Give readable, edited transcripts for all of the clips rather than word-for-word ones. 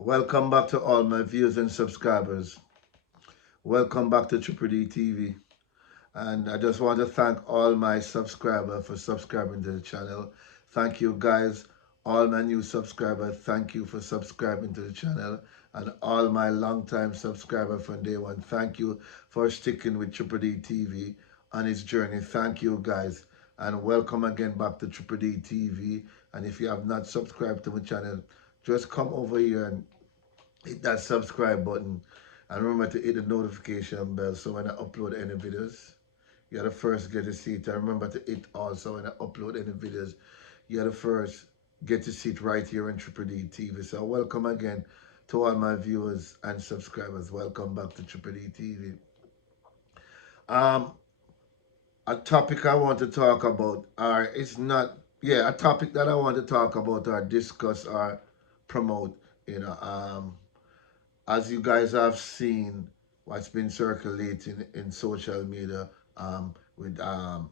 Welcome back to all my viewers and subscribers. Welcome back to Triple D TV. And I just want to thank all my subscribers for subscribing to the channel. Thank you guys, all my new subscribers. Thank you for subscribing to the channel. And all my long-time subscribers from day one. Thank you for sticking with Triple D TV on its journey. Thank you guys. And welcome again back to Triple D TV. And if you have not subscribed to my channel, just come over here and hit that subscribe button and remember to hit the notification bell so when I upload any videos, you're the first get to see it. And remember to hit also when I upload any videos, you're the first get to see it right here on Triple D TV. So welcome again to all my viewers and subscribers. Welcome back to Triple D TV. Um, a topic I want to talk about are it's not a topic that I want to talk about or discuss or promote. You know, as you guys have seen what's been circulating in social media um, with um,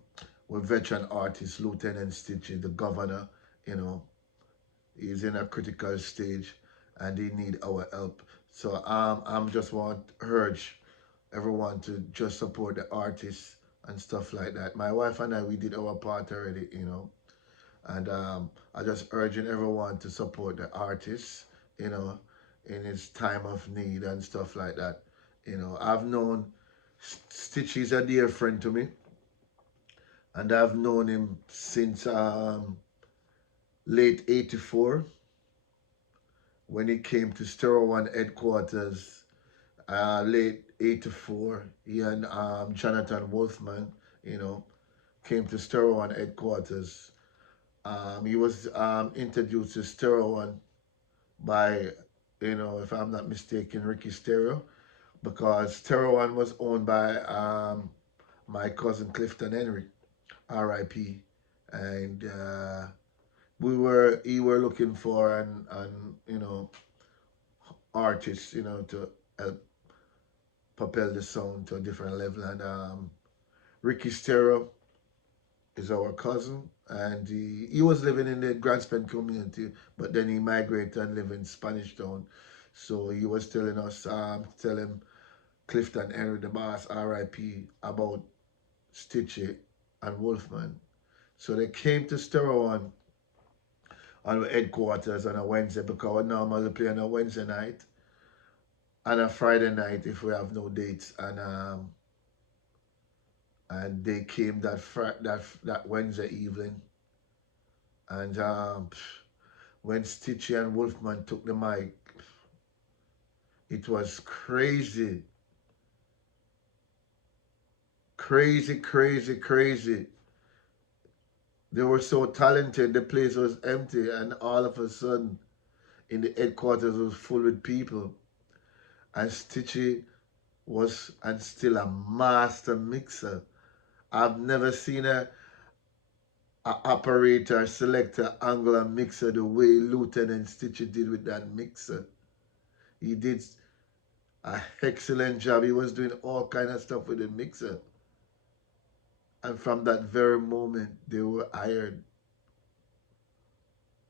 with veteran artist Lieutenant Stitchie, the governor, you know, he's in a critical stage and he need our help. So I'm just want to urge everyone to just support the artists and stuff like that. My wife and I, we did our part already, you know, and I just urging everyone to support the artists, you know, in his time of need and stuff like that. You know, I've known Stitch is a dear friend to me, and I've known him since late '84 when he came to Stereo One headquarters. Late '84, he and Jonathan Wolfman, you know, came to Stereo One headquarters. He was introduced to Stereo One by, you know, if I'm not mistaken, Ricky Stereo, because Stereo One was owned by my cousin Clifton Henry, R.I.P. And he were looking for an you know artist, you know, to help propel the sound to a different level. And Ricky Stereo is our cousin, and he was living in the Grand Spend community, but then he migrated and lived in Spanish Town. So he was telling us, telling Clifton Henry, the boss, R.I.P., about Stitchie and Wolfman. So they came to Stereo on the headquarters on a Wednesday because we normally play on a Wednesday night and a Friday night if we have no dates. And they came that Wednesday evening, and when Stitchie and Wolfman took the mic, it was crazy, crazy, crazy, crazy. They were so talented. The place was empty, and all of a sudden, in the headquarters was full with people. And Stitchie was and still a master mixer. I've never seen a operator, selector, angler, mixer the way Lieutenant Stitchie did with that mixer. He did an excellent job. He was doing all kind of stuff with the mixer. And from that very moment, they were hired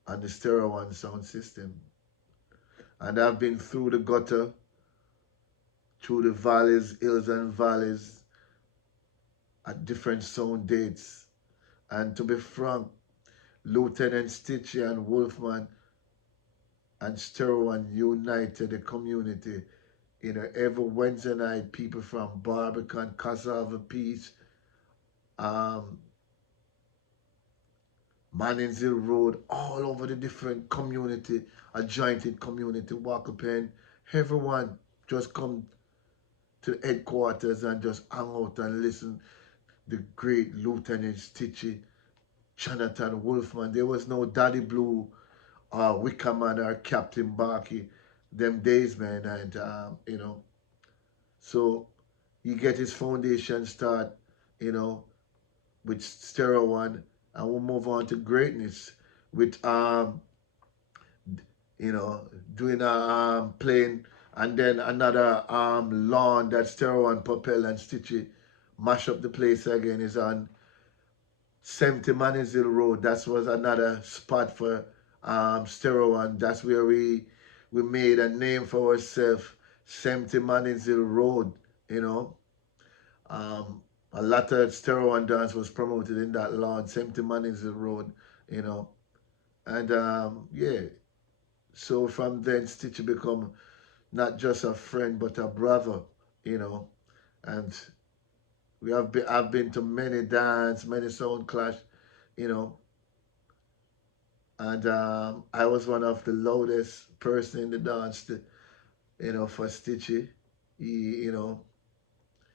on the Stereo One sound system. And I've been through the gutter, through the valleys, hills and valleys at different sound dates. And to be frank, Lieutenant Stitchie and Wolfman and Stereo One united the community. You know, every Wednesday night, people from Barbican, Cassava Peace, um, Mannings Hill Road, all over the different community, adjoining community, Walker Pen, everyone just come to the headquarters and just hang out and listen. The great Lieutenant Stitchie, Jonathan Wolfman. There was no Daddy Blue or Wickerman or Captain Barkey them days, man. And, you know, so he get his foundation start, you know, with Stereo One, and we'll move on to greatness with you know, doing a playing, and then another lawn that Stereo One, Propel and Stitchy mash up the place again is on 70 Manizil Road. That was another spot for Stereo One. That's where we we made a name for ourselves. 70 Manizil Road, you know. A lot of stereo and dance was promoted in that lawn, 70 Manizil Road, you know. And yeah, so from then Stitchie become not just a friend but a brother, you know. And I've been to many dance, many sound clash, you know. And I was one of the loudest person in the dance, you know, for Stitchie. You know,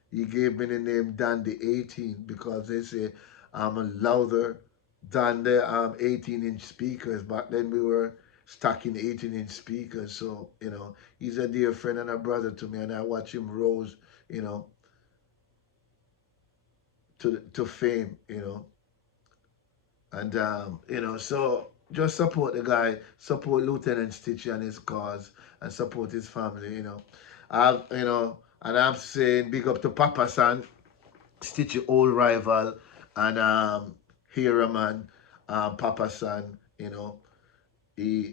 he gave me the name Dan the 18 because they say I'm a louder than the 18-inch speakers. Back then we were stacking 18-inch speakers. So, you know, he's a dear friend and a brother to me, and I watch him rose, you know, to fame, you know. And, you know, so just support the guy, support Lieutenant Stitchie and his cause, and support his family, you know. You know, and I'm saying big up to Papa San, Stitchie old rival, and hero man, Papa San, you know.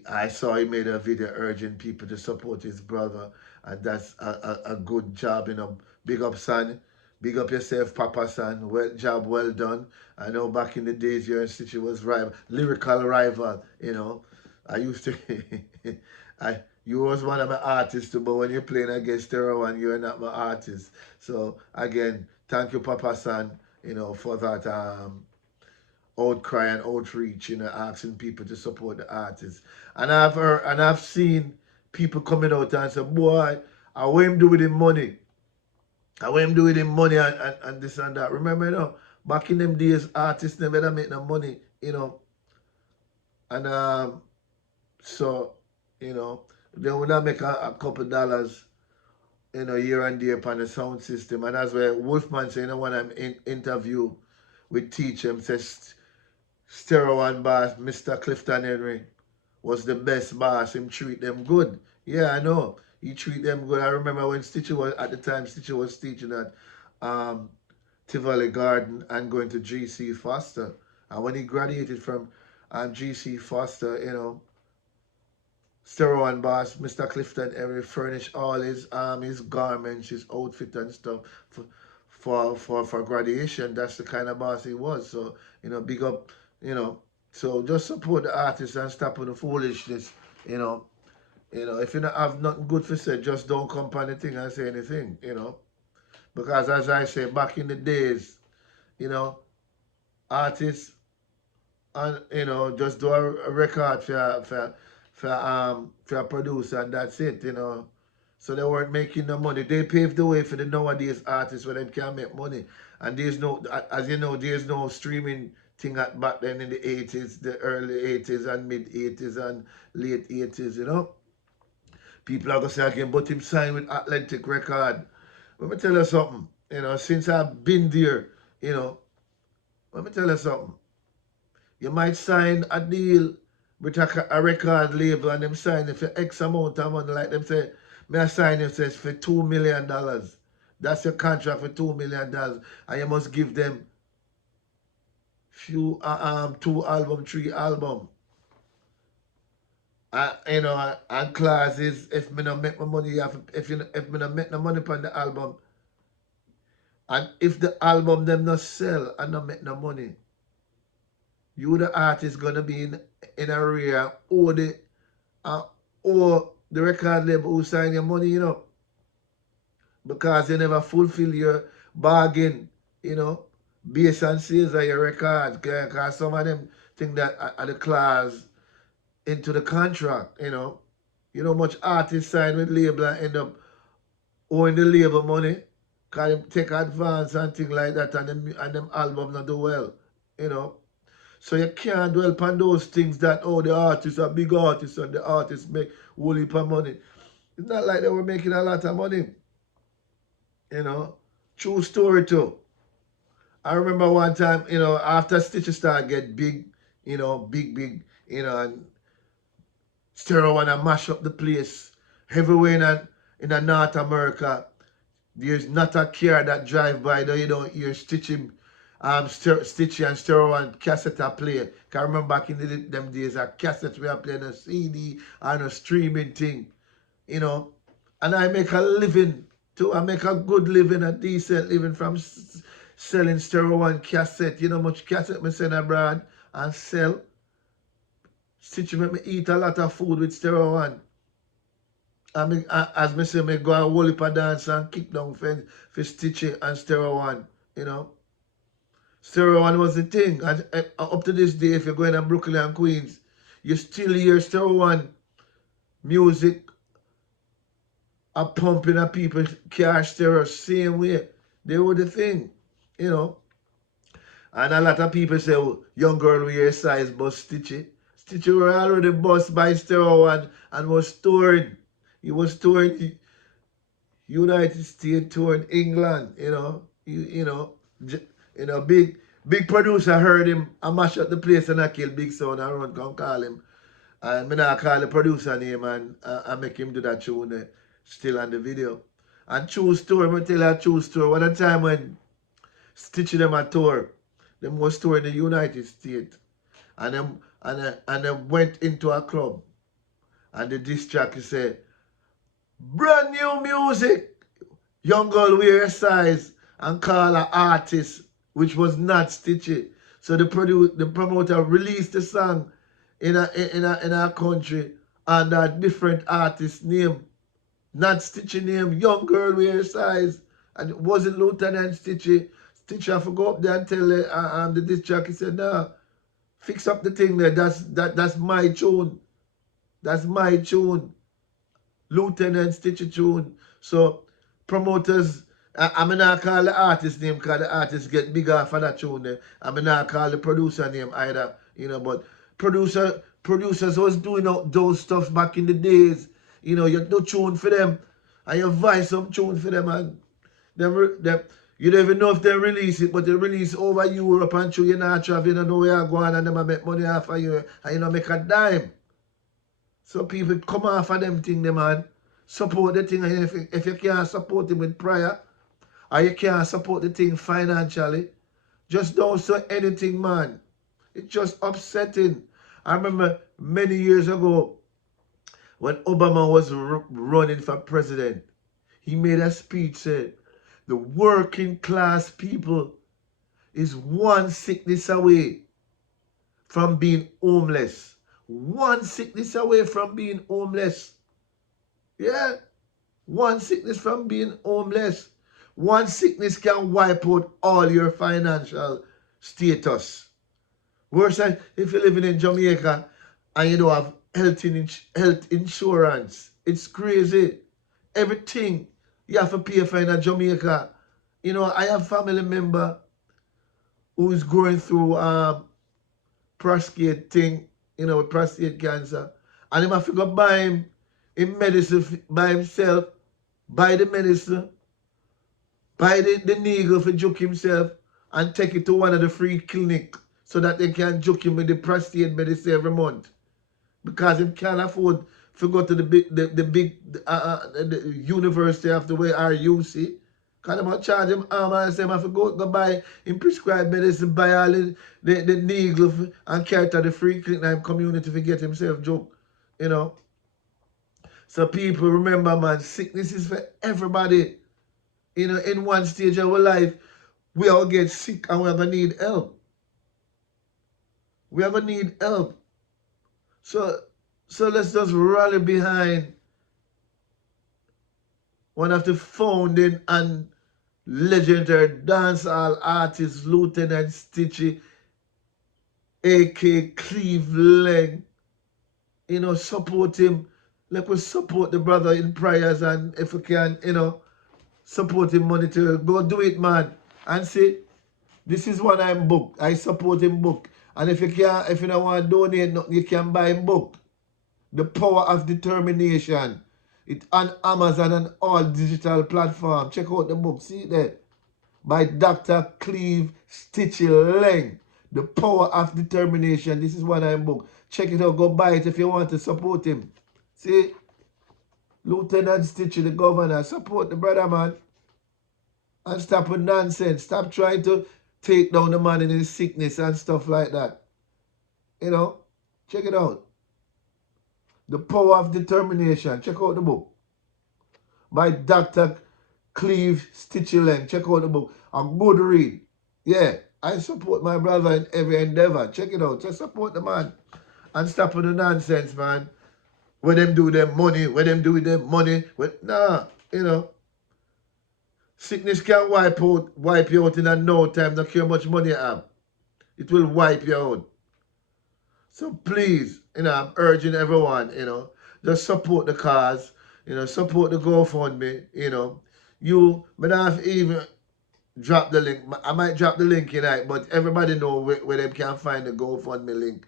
I saw he made a video urging people to support his brother, and that's a good job, you know. Big up, son. Big up yourself, Papa San. Well job, well done. I know back in the days, your Stitchie was rival, lyrical rival, you know. I used to, you was one of my artists too, but when you're playing against Stereo One, you're not my artist. So again, thank you, Papa San, you know, for that outcry and outreach, you know, asking people to support the artists. And I've heard and I've seen people coming out and say, boy, I what him do with him money. I what him do with him money and this and that. Remember, you know, back in them days, artists never make no money, you know. And so, you know, they would not make a couple dollars, you know, here and there upon the sound system. And that's where Wolfman said, you know, when I'm in interview with Teach him, says Stereo One boss, Mr. Clifton Henry, was the best boss. Him treat them good. Yeah, I know. He treat them good. I remember when Stitchie was, at the time, Stitchie was teaching at um, Tivoli Garden and going to GC Foster. And when he graduated from GC Foster, you know, Stereo One boss, Mr. Clifton Henry furnished all his garments, his outfit and stuff for graduation. That's the kind of boss he was. So, you know, big up, you know. So just support the artists and stop with the foolishness, you know. You know, if you don't have nothing good to say, just don't come on the thing and say anything, you know. Because as I say, back in the days, you know, artists and you know, just do a record for a producer and that's it, you know. So they weren't making no money. They paved the way for the nowadays artists where they can make money. And there's no, as you know, there's no streaming thing at back then in the 80s, the early 80s and mid 80s and late 80s, you know. People are going to say again, but him signed with Atlantic Record. Let me tell you something, you know, since I've been there, you know, let me tell you something. You might sign a deal with a record label and them sign it for X amount of money. Like them say, may I sign it says for $2 million. That's your contract for $2 million. And you must give them few 2 album, 3 album. You know, and clauses if me not make my money, you have if me not make no money upon the album, and if the album them not sell and not make no money, you the artist gonna be in area uh, or the record label who sign your money, you know, because you never fulfill your bargain, you know, based on sales of your record. Because some of them think that are the clause into the contract, you know. You know much artists sign with label and end up owing the label money because them take advance and things like that and them album not do well, you know. So you can't dwell upon those things that, oh, the artists are big artists and the artists make whole heap of money. It's not like they were making a lot of money, you know. True story too. I remember one time, you know, after Stitchie started get big, you know, big, you know, and Stereo wanna mash up the place. Everywhere in North America, there's not a car that drive by that you don't hear Stitchie, Stitchie and Stereo and cassette a play. Cause I remember back in them days, a cassette we are playing a CD and a streaming thing. you know, and I make a living too. I make a good living, a decent living from selling Stereo 1 cassette. You know how much cassette I send abroad and sell. Stitchie make me eat a lot of food with Stereo 1. As me say, me go a whole heap of dance and kick down for Stitchie and Stereo 1, you know. Stereo 1 was the thing. And up to this day, if you're going to Brooklyn and Queens, you still hear Stereo 1 music a pumping at people's car stereo same way. They were the thing, you know. And a lot of people say, oh, young girl with your size bust Stitchie. Stitchie were already bust by Stereo 1 and was touring. He was touring United States, touring England, you know. Big producer heard him and mash up the place and I kill Big Sound and run come call him. And me not call the producer name and I make him do that tune still on the video. And true story, I tell you a true story. One time when Stitchie them a tour, them was touring in the United States. And them went into a club. And the disc jockey said, brand new music. Young girl wear size and call an artist, which was not Stitchie. So the promoter released the song in a country under a different artist name. Not Stitchie name, young girl wear size. And it wasn't Lieutenant Stitchie. Stitchie have to go up there and tell the disc jockey, said, no, fix up the thing there. That's my tune. That's my tune. Lieutenant Stitchie tune. So promoters, I'm not call the artist name because the artist get bigger for that tune there. I'm not call the producer name either, you know, but producers was doing those stuff back in the days. You know, you do tune for them and you voice some tune for them and them you don't even know if they release it, but they release over Europe and through you're not traveling, you don't know where you're going and them make money off of you and you don't make a dime. So people come off of them thing, man. Support the thing, and if you can't support them with prayer, or you can't support the thing financially, just don't say anything, man. It's just upsetting. I remember many years ago, when Obama was running for president, he made a speech said, the working class people is one sickness away from being homeless. One sickness away from being homeless. Yeah. One sickness from being homeless. One sickness can wipe out all your financial status. Worse than if you're living in Jamaica and you don't have health insurance. It's crazy. Everything you have to pay for in Jamaica. You know, I have a family member who's going through prostate thing, you know, with prostate cancer. And he have to go buy him medicine by himself, buy the medicine, buy the needle for juke himself, and take it to one of the free clinic so that they can juke him with the prostate medicine every month. Because he can't afford to go to the big university of the way RUC. Because they might charge him arm and say, I have to go buy him prescribed medicine, buy all the needle and carry to the free clinic in community to get himself juke, you know. So people remember, man, sickness is for everybody. You know, in one stage of our life, we all get sick and we're going to need help. We are going to need help. So let's just rally behind one of the founding and legendary dancehall artists, Lieutenant Stitchie, a.k.a. Cleveland. You know, support him. Like we support the brother in prayers, and if we can, you know, support him monetarily. Go do it, man. And see, this is what I'm book. I support him book. And if you don't want to donate nothing, you can buy him book. The Power of Determination. It's on Amazon and all digital platforms. Check out the book. See it there. By Dr. Cleve Stitchie Leng. The Power of Determination. This is what I'm book. Check it out. Go buy it if you want to support him. See? Lieutenant Stitchie, the governor. Support the brother, man. And stop with nonsense. Stop trying to take down the man in his sickness and stuff like that. You know? Check it out. The Power of Determination. Check out the book. by Dr. Cleve Stitchie. Check out the book. A good read. Yeah, I support my brother in every endeavor. Check it out. Just support the man. And stop with the nonsense, man. When them do them money, when them do them money. Nah, you know. Sickness can wipe you out in no time. Don't care how much money you have. It will wipe you out. So please, I'm urging everyone, just support the cause, support the GoFundMe, but I have even drop the link. I might drop the link tonight, but everybody know where they can find the GoFundMe link.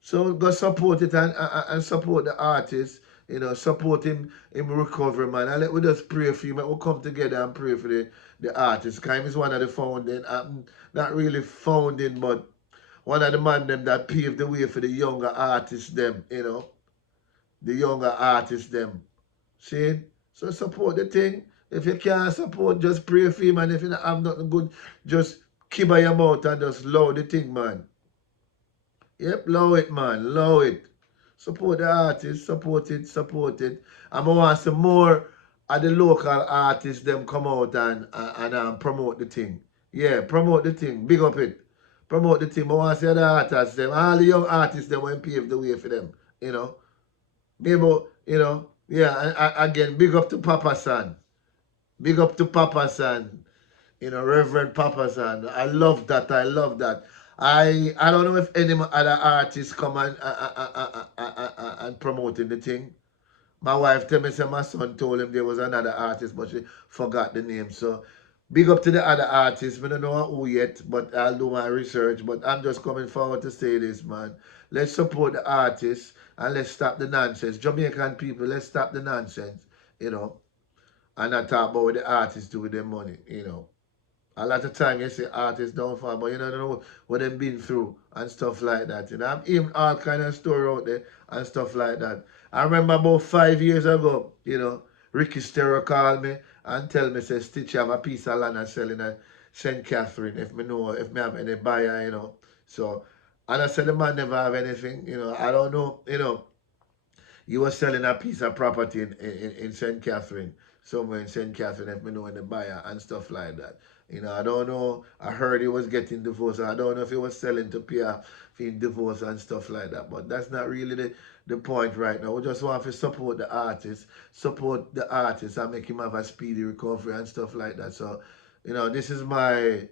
So go support it and support the artist, support him recovery, man. And let we just pray for him. We'll come together and pray for the artist. Because he's one of the founding, not really founding, but one of the man them that paved the way for the younger artists them, the younger artists them. See? So support the thing. If you can't support, just pray for him. And if you don't have nothing good, just keep by your mouth and just love the thing, man. Yep, love it, man. Love it. Support the artists. Support it. Support it. And I want some more of the local artists them come out and promote the thing. Yeah, promote the thing. Big up it. Promote the thing. I want to see the artists them. All the young artists them want to pave the way for them. Maybe, yeah, again, big up to Papa San. Big up to Papa San. Reverend Papa San. I love that. I love that. I don't know if any other artists come and promoting the thing. My wife tell me say my son told him there was another artist, but she forgot the name. So big up to the other artists. I don't know who yet, but I'll do my research. But I'm just coming forward to say this, man. Let's support the artists and let's stop the nonsense. Jamaican people, let's stop the nonsense, and not talk about what the artists do with their money. A lot of time you see artists don't fall, but you don't know what they've been through and stuff like that. I'm even all kind of story out there and stuff like that. I remember about 5 years ago, Ricky Stereo called me and tell me, say, Stitchie have a piece of land and selling at St. Catherine if me have any buyer. So, and I said the man never have anything, I don't know. You were selling a piece of property in St. Catherine, somewhere in St. Catherine, if me know any buyer and stuff like that. I don't know. I heard he was getting divorced. I don't know if he was selling to pay for his divorce and stuff like that. But that's not really the point right now. We just want to support the artist, and make him have a speedy recovery and stuff like that. So, this is my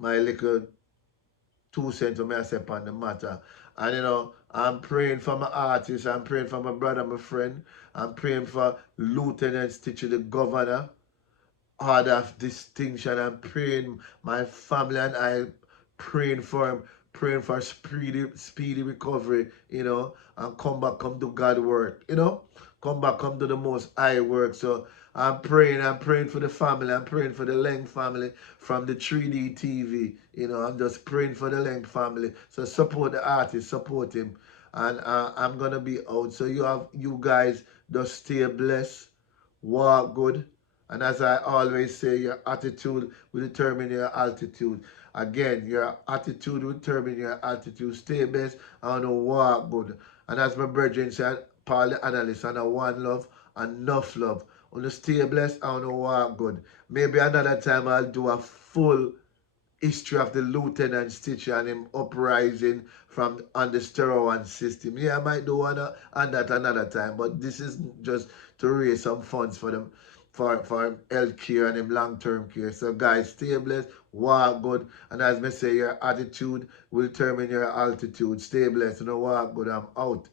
little 2 cents to myself on the matter. And I'm praying for my artist, I'm praying for my brother, my friend, I'm praying for Lieutenant Stitchie, the governor, order of distinction. I'm praying my family and I praying for him, praying for speedy recovery, and come do God work, come do the most high work. So I'm praying for the family, I'm praying for the Leng family from the 3D TV, I'm just praying for the Leng family. So support the artist, support him. And I'm gonna be out. So you guys just stay blessed, walk good. And as I always say, your attitude will determine your altitude. Again, your attitude will determine your altitude. Stay best and walk good. And as my brethren said, Paul the analyst, and one love, enough love. On the stay blessed and walk good. Maybe another time I'll do a full history of the Lieutenant Stitchie and him uprising from on the steroid system. Yeah, I might do one on that another time, but this is just to raise some funds for them for health care and him long-term care. So guys, stay blessed, walk good, and as me say, your attitude will determine your altitude. Stay blessed, walk good. I'm out.